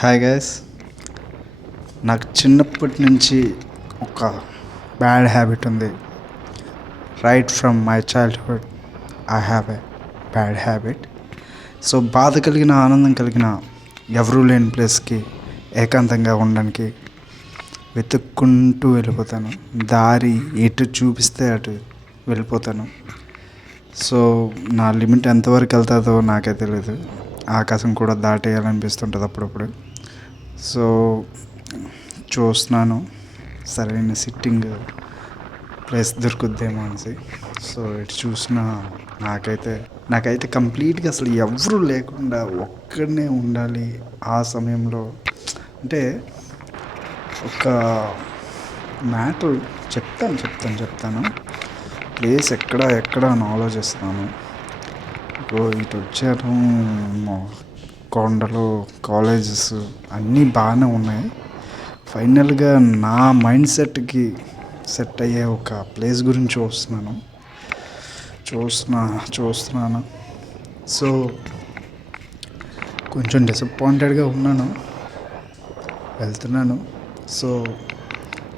Hi guys. నాకు చిన్నప్పటి నుంచి ఒక బ్యాడ్ హ్యాబిట్ ఉంది. Right from my childhood I have a bad habit. So బాధ కలిగిన ఆనందం కలిగిన ఎవరూ లేని ప్లేస్కి ఏకాంతంగా ఉండడానికి వెతుక్కుంటూ వెళ్ళిపోతాను. దారి ఎటు చూపిస్తే అటు వెళ్ళిపోతాను. సో నా లిమిట్ ఎంతవరకు వెళ్తుందో నాకే తెలియదు. ఆకాశం కూడా దాటేయాలనిపిస్తుంటుంది అప్పుడప్పుడు. సో చూస్తున్నాను సరైన సిట్టింగ్ ప్లేస్ దొరుకుద్దేమో అనేసి. సో ఇటు చూసిన నాకైతే కంప్లీట్గా అసలు ఎవరు లేకుండా ఒక్కడనే ఉండాలి ఆ సమయంలో. అంటే ఒక మ్యాటర్ చెప్తాను ప్లేస్ ఎక్కడ అని ఆలోచిస్తున్నాను. ఇటు వచ్చాను, కొండలు, కాలేజెస్ అన్నీ బాగానే ఉన్నాయి. ఫైనల్గా నా మైండ్ సెట్కి సెట్ అయ్యే ఒక ప్లేస్ గురించి చూస్తున్నాను. సో కొంచెం డిసప్పాయింటెడ్గా ఉన్నాను. వెళ్తున్నాను. సో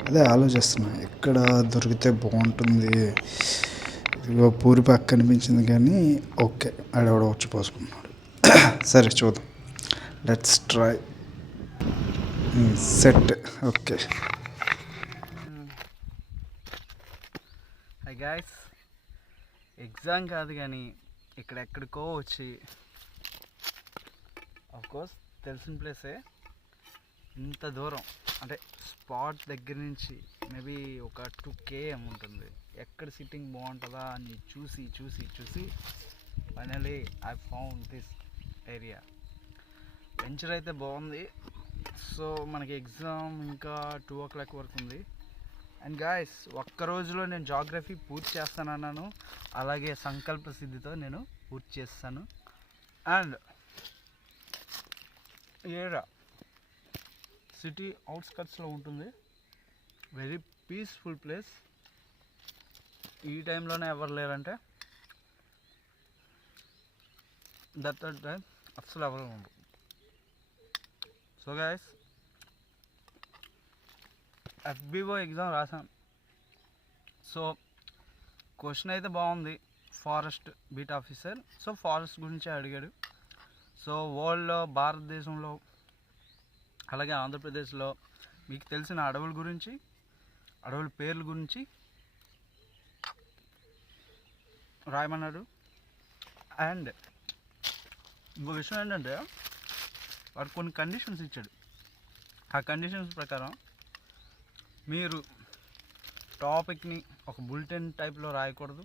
అదే ఆలోచిస్తున్నా ఎక్కడ దొరికితే బాగుంటుంది. ఇదిగో పూరి పక్క కనిపించింది కానీ ఓకే ఆడెవడో వచ్చి పోసుకున్నాడు. సరే చూద్దాం, let's try. Set okay. High guys, exam కాదు కానీ ఎక్కడెక్కడికో వచ్చి ఆఫ్కోర్స్ తెలిసిన ప్లేసే, ఇంత దూరం అంటే స్పాట్ దగ్గర నుంచి మేబీ ఒక 2 km ఉంటుంది. ఎక్కడ సిట్టింగ్ బాగుంటుందా అని చూసి finally I found this area. Venture అయితే బాగుంది. సో మనకి ఎగ్జామ్ ఇంకా 2 o'clock వరకు ఉంది. అండ్ గాయస్, ఒక్క రోజులో నేను జాగ్రఫీ పూర్తి చేస్తానన్నాను, అలాగే సంకల్ప సిద్ధితో నేను పూర్తి చేస్తాను. అండ్ ఏరియా సిటీ అవుట్స్కట్స్లో ఉంటుంది. Very peaceful place. ఈ టైంలోనే ఎవరు లేరంటే దట్ టైం అస్సలు ఎవరు ఉండరు. సో గైస్, FBO ఎగ్జామ్ రాసాను. సో క్వశ్చన్ అయితే బాగుంది. Forest beat officer. So forest గురించి అడిగాడు. సో వరల్డ్లో, భారతదేశంలో అలాగే ఆంధ్రప్రదేశ్లో మీకు తెలిసిన అడవుల గురించి, అడవుల పేర్ల గురించి రాయమన్నాడు. అండ్ ఇంకో విషయం ఏంటంటే వాడు కొన్ని కండిషన్స్ ఇచ్చాడు. ఆ కండిషన్స్ ప్రకారం మీరు టాపిక్ని ఒక బులెటిన్ టైప్లో రాయకూడదు,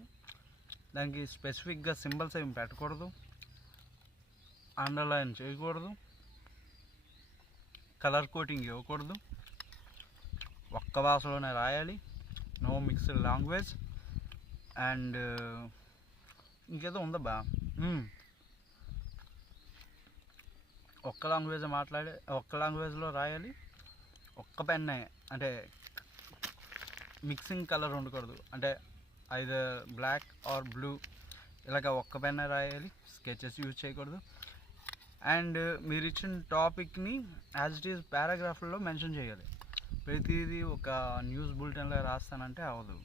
దానికి స్పెసిఫిక్గా సింబల్స్ ఏమి పెట్టకూడదు, అండర్లైన్ చేయకూడదు, కలర్ కోటింగ్ ఇవ్వకూడదు, ఒక్క భాషలోనే రాయాలి, నో మిక్స్డ్ లాంగ్వేజ్. అండ్ ఇంకేదో ఉందబ్బా, ఒక్క లాంగ్వేజ్లో రాయాలి, ఒక్క పెన్నే, అంటే మిక్సింగ్ కలర్ ఉండకూడదు, అంటే ఐదర్ బ్లాక్ ఆర్ బ్లూ, ఇలాగ ఒక్క పెన్నే రాయాలి, స్కెచెస్ యూజ్ చేయకూడదు. అండ్ మీరు ఇచ్చిన టాపిక్ని యాజ్ ఇట్ ఈజ్ పారాగ్రాఫ్లో మెన్షన్ చేయాలి. ప్రతిదీ ఒక న్యూస్ బులెటిన్లో రాస్తానంటే అవ్వదు.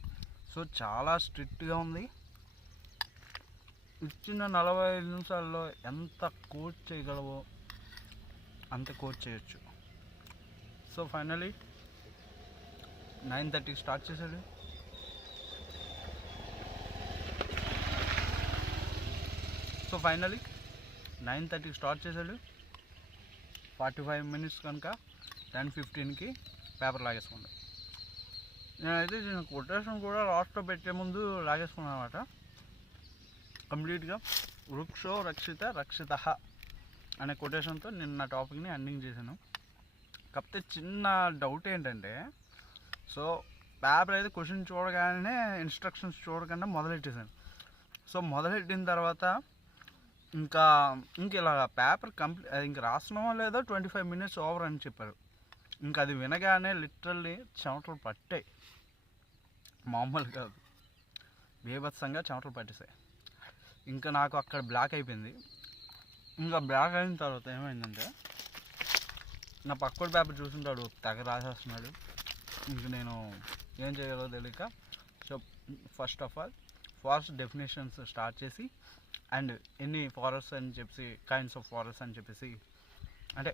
సో చాలా స్ట్రిక్ట్గా ఉంది. ఇచ్చిన 45 నిమిషాల్లో ఎంత కోట్ చేయగలవో అంత కోట్ చేయొచ్చు. సో ఫైనలీ 9:30కి స్టార్ట్ చేశాడు. సో ఫైనలీ 9:30కి స్టార్ట్ చేశాడు. 45 minutes కనుక 10:15కి పేపర్ లాగేసుకున్నాడు. నేనైతే దీని కొటేషన్ కూడా లాస్ట్లో పెట్టే ముందు లాగేసుకున్నాను అనమాట. కంప్లీట్గా వృక్షో రక్షిత రక్షిత అనే కొటేషన్తో నేను నా టాపిక్ని ఎండింగ్ చేశాను. కాకపోతే చిన్న డౌట్ ఏంటంటే, సో పేపర్ అయితే క్వశ్చన్ చూడగానే ఇన్స్ట్రక్షన్స్ చూడకుండా మొదలెట్టేశాను. సో మొదలెట్టిన తర్వాత ఇంక ఇలా పేపర్ ఇంక రాస్తున్నామో లేదో 25 minutes ఓవర్ అని చెప్పారు. ఇంకా అది వినగానే లిటరల్లీ చెమటలు పట్టాయి. మామూలు కాదు, బీభత్సంగా చెమటలు పట్టేసాయి. ఇంకా నాకు అక్కడ బ్లాక్ అయిపోయింది. ఇంకా బ్లాక్ అయిన తర్వాత ఏమైందంటే, నా పక్కోడి పేపర్ చూసుంటాడు, తెగ రాసేస్తున్నాడు. ఇంక నేను ఏం చేయాలో తెలియక, so first of all forest definitions start చేసి, అండ్ ఎన్ని ఫారెస్ట్ అని చెప్పేసి, కైండ్స్ ఆఫ్ ఫారెస్ట్ అని చెప్పేసి, అంటే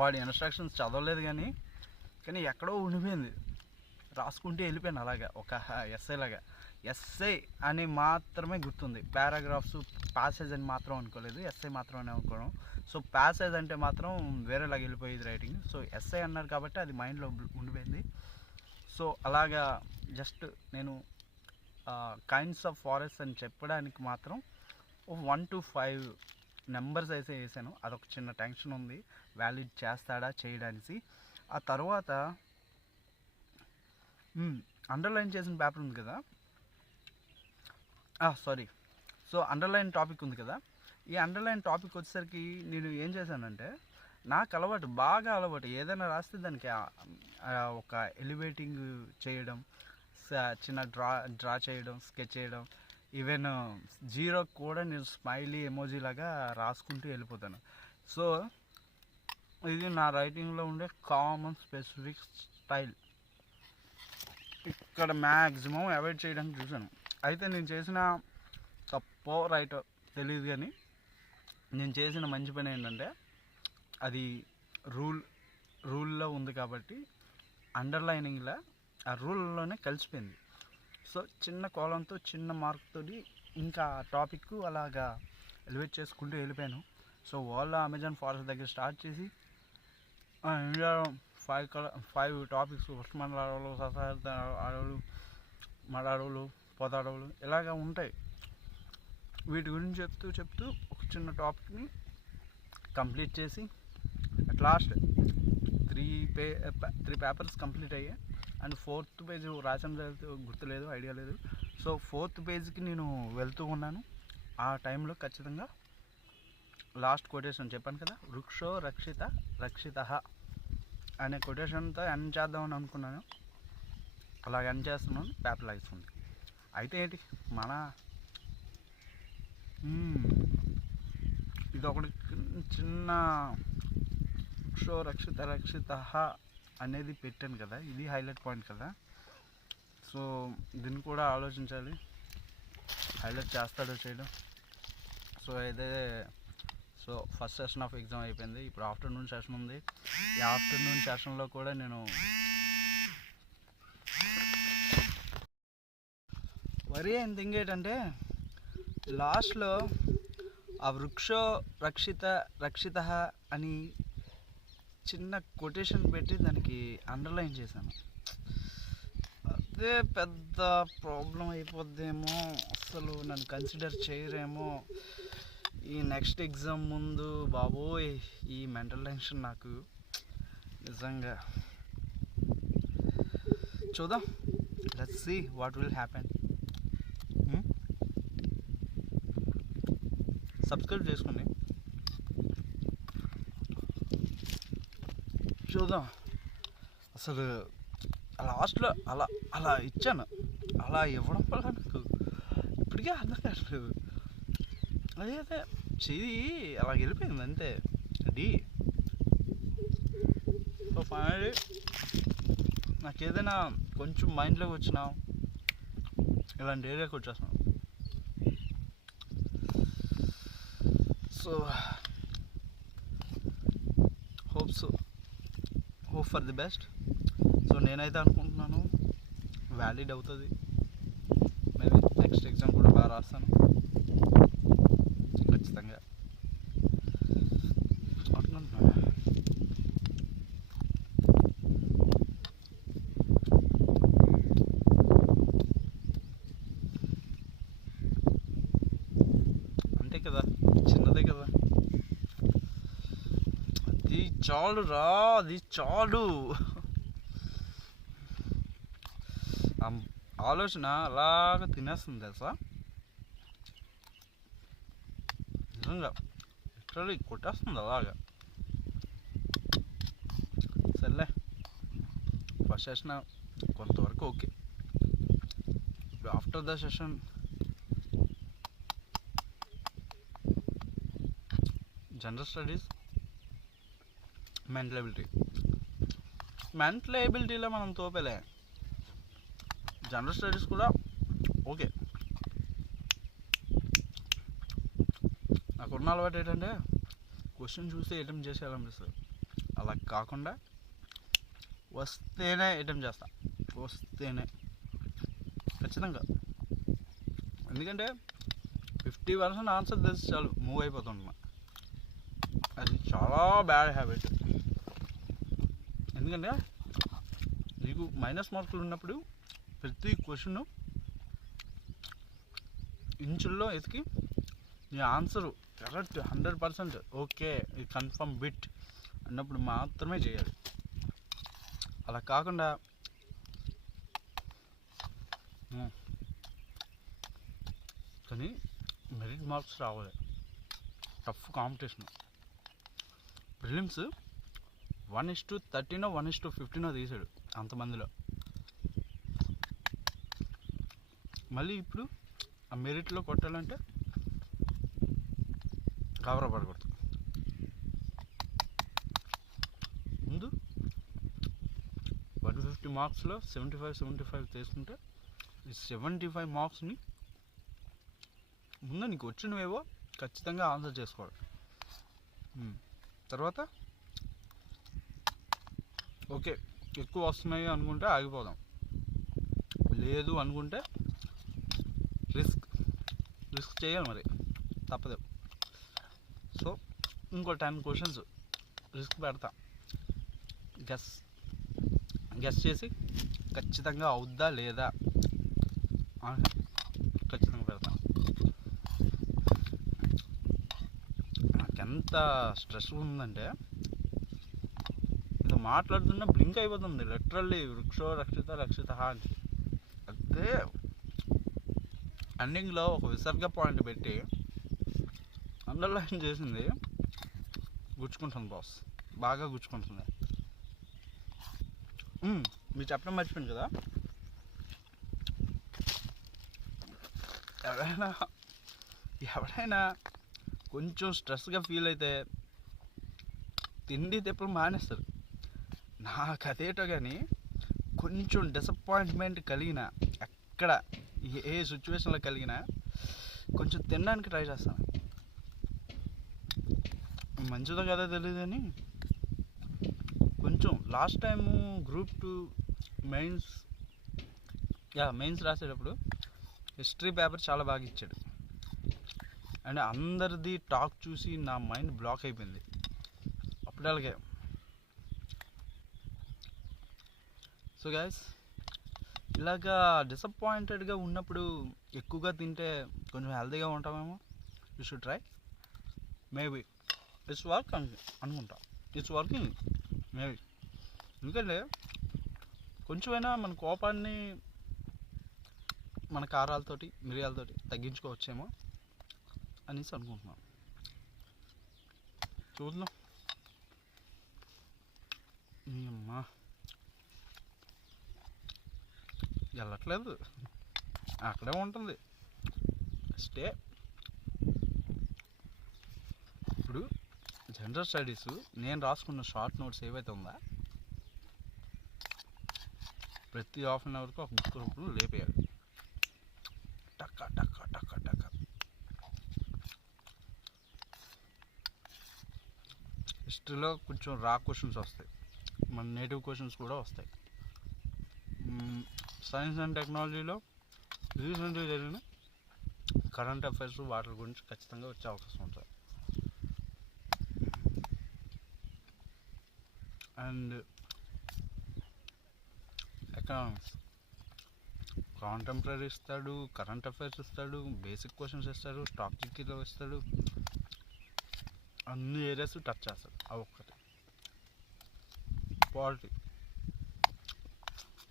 వాడి ఇన్స్ట్రక్షన్స్ చదవలేదు కానీ ఎక్కడో ఉండిపోయింది, రాసుకుంటూ వెళ్ళిపోయాను అలాగా ఒక ఎస్ఐ లాగా. ఎస్ఐ అని మాత్రమే గుర్తుంది, పారాగ్రాఫ్స్ ప్యాసేజ్ అని మాత్రం అనుకోలేదు, ఎస్ఐ మాత్రమే అనుకోవడం. సో ప్యాసేజ్ అంటే మాత్రం వేరేలాగా వెళ్ళిపోయేది రైటింగ్. సో ఎస్ఐ అన్నారు కాబట్టి అది మైండ్లో ఉండిపోయింది. సో అలాగా జస్ట్ నేను కైండ్స్ ఆఫ్ ఫారెస్ట్ అని చెప్పడానికి మాత్రం 1 to 5 నెంబర్స్ అయితే వేసాను. అదొక చిన్న టెన్షన్ ఉంది, వ్యాలిడ్ చేస్తాడా చేయడానికి. ఆ తర్వాత అండర్లైన్ చేసిన పేపర్ ఉంది కదా, సారీ, సో అండర్లైన్ టాపిక్ ఉంది కదా, ఈ అండర్లైన్ టాపిక్ వచ్చేసరికి నేను ఏం చేశానంటే, నాకు అలవాటు, బాగా అలవాటు, ఏదైనా రాస్తే దానికి ఒక ఎలివేటింగ్ చేయడం, చిన్న డ్రా చేయడం, స్కెచ్ చేయడం, ఈవెన్ జీరో కూడా నేను స్మైలీ ఎమోజీ లాగా రాసుకుంటూ వెళ్ళిపోతాను. సో ఇది నా రైటింగ్లో ఉండే కామన్ స్పెసిఫిక్ స్టైల్. ఇక్కడ మ్యాక్సిమం అవాయిడ్ చేయడానికి చూశాను. అయితే నేను చేసిన తప్పో రైటో తెలియదు కానీ నేను చేసిన మంచి పని ఏంటంటే, అది రూల్లో ఉంది కాబట్టి అండర్లైనింగ్లో ఆ రూల్లోనే కలిసిపోయింది. సో చిన్న కోలంతో చిన్న మార్క్తో ఇంకా టాపిక్ అలాగా ఎలివేట్ చేసుకుంటూ వెళ్ళిపోయాను. సో వాళ్ళ అమెజాన్ ఫారెస్ట్ దగ్గర స్టార్ట్ చేసి ఇండియాలో 5 టాపిక్స్, ఉస్మాన్ అడవులు, ససారత అడవులు, మడ అడవులు, పొద అడవులు ఇలాగా ఉంటాయి. వీటి గురించి చెప్తూ ఒక చిన్న టాపిక్ని కంప్లీట్ చేసి అట్ లాస్ట్ 3 పేపర్స్ కంప్లీట్ అయ్యాయి. అండ్ 4th పేజ్ రాసిన గుర్తులేదు, ఐడియా లేదు. సో 4th పేజ్కి నేను వెళ్తూ ఉన్నాను. ఆ టైంలో ఖచ్చితంగా లాస్ట్ కొటేషన్ చెప్పాను కదా, వృక్షో రక్షితః అనే కొటేషన్తో ఎండ్ చేద్దామని అనుకున్నాను. అలాగ ఎండ్ చేస్తున్నాను, పేపర్ లాగిస్తుంది. అయితే ఏంటి మన ఇది ఒకటి చిన్న వృక్షో రక్షితః అనేది పెట్టాను కదా, ఇది హైలైట్ పాయింట్ కదా. సో దీన్ని కూడా ఆలోచించాలి, హైలైట్ చేస్తాడో చేయడం. సో అయితే so first session of exam అయిపోయింది, ఇప్పుడు ఆఫ్టర్నూన్ సెషన్ ఉంది. ఈ ఆఫ్టర్నూన్ సెషన్లో కూడా నేను వరి అయిన థింగ్ ఏంటంటే, లాస్ట్లో ఆ వృక్షో రక్షిత అని చిన్న కొటేషన్ పెట్టి దానికి అండర్లైన్ చేశాను. అదే పెద్ద ప్రాబ్లం అయిపోద్దేమో, అసలు నన్ను కన్సిడర్ చేయరేమో ఈ నెక్స్ట్ ఎగ్జామ్ ముందు. బాబోయ్, ఈ మెంటల్ టెన్షన్ నాకు నిజంగా. చూద్దాం, let's see what will happen. Subscribe చేసుకోండి, చూద్దాం. అసలు లాస్ట్లో అలా ఇచ్చాను, అలా ఇవ్వడం వల్ల నాకు ఇప్పటికే అర్థం కావట్లేదు. అదే చెయ్యి అలా వెళ్ళిపోయింది అంతే, అది. సో ఫైనల్లీ నాకు ఏదైనా కొంచెం మైండ్లోకి వచ్చినా ఇలాంటి ఏరియాకి వచ్చేస్తున్నాను. So hope for the best. So నేనైతే అనుకుంటున్నాను వ్యాలిడ్ అవుతుంది, మేబీ నెక్స్ట్ ఎగ్జామ్ కూడా బాగా రాస్తాను ఖచ్చితంగా అనుకుంటున్నాను. అంతే కదా, చిన్నదే కదా, అది చాలు రా, అది చాలు. ఆలోచన అలాగ తినేస్తుంది తెలుసా, నిజంగా లిటరల్లీ కొట్టేస్తుంది అలాగా. సర్లే, ఫస్ట్ సెషన్ కొంతవరకు ఓకే. ఇప్పుడు after the session general studies mental ఎబిలిటీలో మనం తోపలే. జనరల్ స్టడీస్ కూడా ఓకే. నాకున్న అలవాటు ఏంటంటే క్వశ్చన్ చూస్తే అటెంప్ట్ చేసేయాలనిపిస్తుంది. అలా కాకుండా వస్తేనే అటెంప్ట్ చేస్తా, వస్తేనే ఖచ్చితంగా. ఎందుకంటే 50% ఆన్సర్ తెలిసి చాలు మూవ్ అయిపోతున్నా. అది చాలా బ్యాడ్ హ్యాబిట్. ఎందుకంటే నీకు మైనస్ మార్కులు ఉన్నప్పుడు ప్రతి క్వశ్చన్ ఇంచుల్లో ఎతికి నీ ఆన్సరు కరెక్ట్ 100% ఓకే ఇది కన్ఫర్మ్ బిట్ అన్నప్పుడు మాత్రమే చేయాలి. అలా కాకుండా కానీ మెరిట్ మార్క్స్ రావాలి. Tough competition. ప్రిలిమ్స్ 1:13 1:15 తీసాడు అంతమందిలో. మళ్ళీ ఇప్పుడు ఆ మెరిట్లో కొట్టాలంటే కవరపడకూడదు. ముందు 150 మార్క్స్లో 75 తీసుకుంటే ఈ 75 మార్క్స్ని ముందు నీకు వచ్చినవేవో ఖచ్చితంగా ఆన్సర్ చేసుకోవాలి. తర్వాత ఓకే ఎక్కువ వస్తున్నాయి అనుకుంటే ఆగిపోదాం, లేదు అనుకుంటే రిస్క్ చేయాలి, మరి తప్పదు. సో ఇంకో 10 క్వశ్చన్స్ రిస్క్ పెడతా, గెస్ చేసి ఖచ్చితంగా అవుద్దా లేదా ఖచ్చితంగా పెడతాను. నాకెంత స్ట్రెస్ ఉందంటే ఇది మాట్లాడుతున్నా బ్లింక్ అయిపోతుంది లిటరల్లీ. వృక్షో రక్షిత అని. అయితే ఎండింగ్లో ఒక విసర్గ పాయింట్ పెట్టి అండర్లైన్ చేసింది గుచ్చుకుంటుంది బాస్, బాగా గుచ్చుకుంటుంది. మీరు చెప్పడం మర్చిపోయింది కదా, ఎవరైనా కొంచెం స్ట్రెస్గా ఫీల్ అయితే తిండి తిప్పలు మానేస్తారు. నాకు అదేటో కానీ కొంచెం డిసప్పాయింట్మెంట్ కలిగిన ఎక్కడ ఏ సిచ్యువేషన్లో కలిగినా కొంచెం తినడానికి ట్రై చేస్తాను. మంచిదో కదా తెలియదు కానీ కొంచెం లాస్ట్ టైము గ్రూప్ 2 మెయిన్స్ రాసేటప్పుడు హిస్టరీ పేపర్ చాలా బాగా ఇచ్చాడు. అండ్ అందరిది టాక్ చూసి నా మైండ్ బ్లాక్ అయిపోయింది అప్పుడాలకే. సో గైస్, ఇలాగా డిసప్పాయింటెడ్గా ఉన్నప్పుడు ఎక్కువగా తింటే కొంచెం హెల్తీగా ఉంటామేమో. You should try. Maybe it's work అనుకుంటా. It's working maybe. ఎందుకంటే కొంచెమైనా మన కోపాన్ని మన కారాలతోటి మిరియాలతోటి తగ్గించుకోవచ్చేమో అనేసి అనుకుంటున్నాను. చూద్దాం. అమ్మా వెళ్ళట్లేదు, అక్కడే ఉంటుంది స్టే. ఇప్పుడు జనరల్ స్టడీస్ నేను రాసుకున్న షార్ట్ నోట్స్ ఏవైతే ఉందా ప్రతి హాఫ్ అన్ అవర్కి ఒక బుక్ రూపంలో లేపేయాలి. టక్క టక్క టక్క టక్క. హిస్టరీలో కొంచెం రా క్వశ్చన్స్ వస్తాయి, మన నేటివ్ క్వశ్చన్స్ కూడా వస్తాయి. సైన్స్ అండ్ టెక్నాలజీలో రీసెంట్గా జరిగిన కరెంట్ అఫైర్స్ వాటి గురించి ఖచ్చితంగా వచ్చే అవకాశం ఉంటుంది. అండ్ ఎకనామిక్స్ కాంటెంపరీ ఇస్తాడు, కరెంట్ అఫైర్స్ ఇస్తాడు, బేసిక్ క్వశ్చన్స్ ఇస్తాడు, టాప్ జీకేలో ఇస్తాడు, అన్ని ఏరియాస్ టచ్ చేస్తాడు. అవి ఒక్కటి. పాలిటీ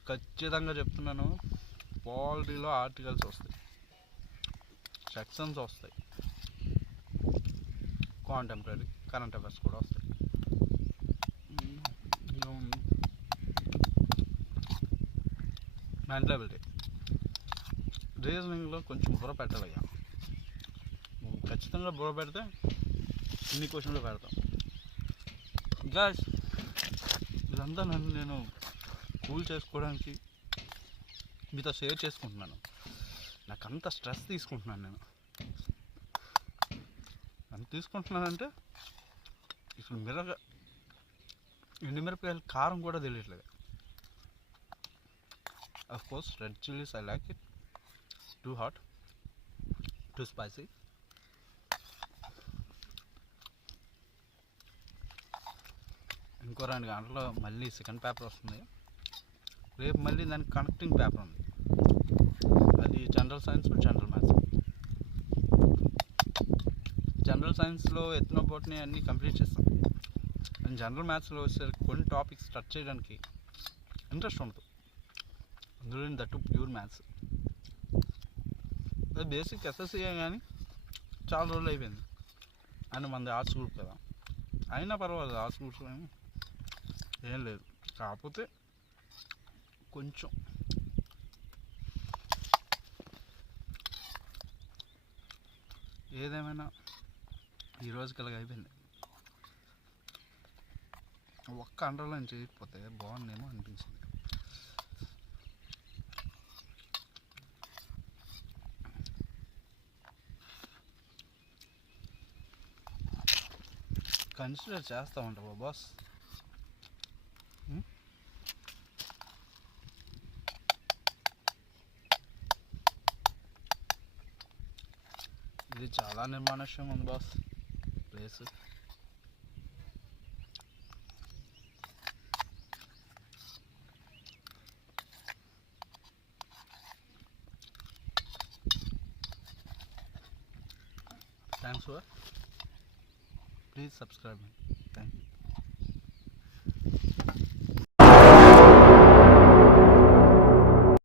ఖచ్చితంగా చెప్తున్నాను, పాలిటీలో ఆర్టికల్స్ వస్తాయి, సెక్షన్స్ వస్తాయి, కాంటెంపరీ కరెంట్ అఫైర్స్ కూడా వస్తాయి. మెంటల్ ఎబిలిటీ రీజనింగ్లో కొంచెం బుర్ర పెట్టాలయ్యా. ఖచ్చితంగా బుర్ర పెడితే ఇన్ని క్వశ్చన్లు పెడతాం. గాయ్స్ ఇదంతా నన్ను నేను కూల్ చేసుకోవడానికి మీతో షేర్ చేసుకుంటున్నాను. నాకు అంత స్ట్రెస్ తీసుకుంటున్నాను నేను. అంత తీసుకుంటున్నానంటే ఇక్కడ ఎండుమిరపకాయలు కారం కూడా తెలియట్లేదు. Of course, red chilies I like it. Too hot, too spicy. ఇంకో 2 గంటల్లో మళ్ళీ సెకండ్ పేపర్ వస్తుంది. రేపు మళ్ళీ దానికి కనెక్టింగ్ పేపర్ ఉంది. అది general science, general maths. General సైన్స్లో ఎథ్నోబోటనీ అన్నీ కంప్లీట్ చేస్తాం. అండ్ జనరల్ మ్యాథ్స్లో వచ్చేసరికి కొన్ని టాపిక్స్ టచ్ చేయడానికి ఇంట్రెస్ట్ ఉంటుంది. అందులో దట్టు ప్యూర్ మ్యాథ్స్. అది బేసిక్ ఎస్ఎస్సీఏ కానీ చాలా రోజులు అయిపోయింది. అండ్ మనది ఆర్ట్స్ గ్రూప్ కదా, అయినా పర్వాలేదు. ఆర్ట్స్ గ్రూప్స్ ఏం లేదు. కాకపోతే కొంచెం ఏదేమైనా ఈరోజుకి ఇలాగ అయిపోయింది. ఒక్క అండర్లైన్ చేయకపోతే బాగుందేమో అనిపించింది. కన్సిడర్ చేస్తూ ఉంటావా బాస్? ఇది చాలా నిర్మానుష్యంగా ఉంది boss place. Thanks for please subscribe me.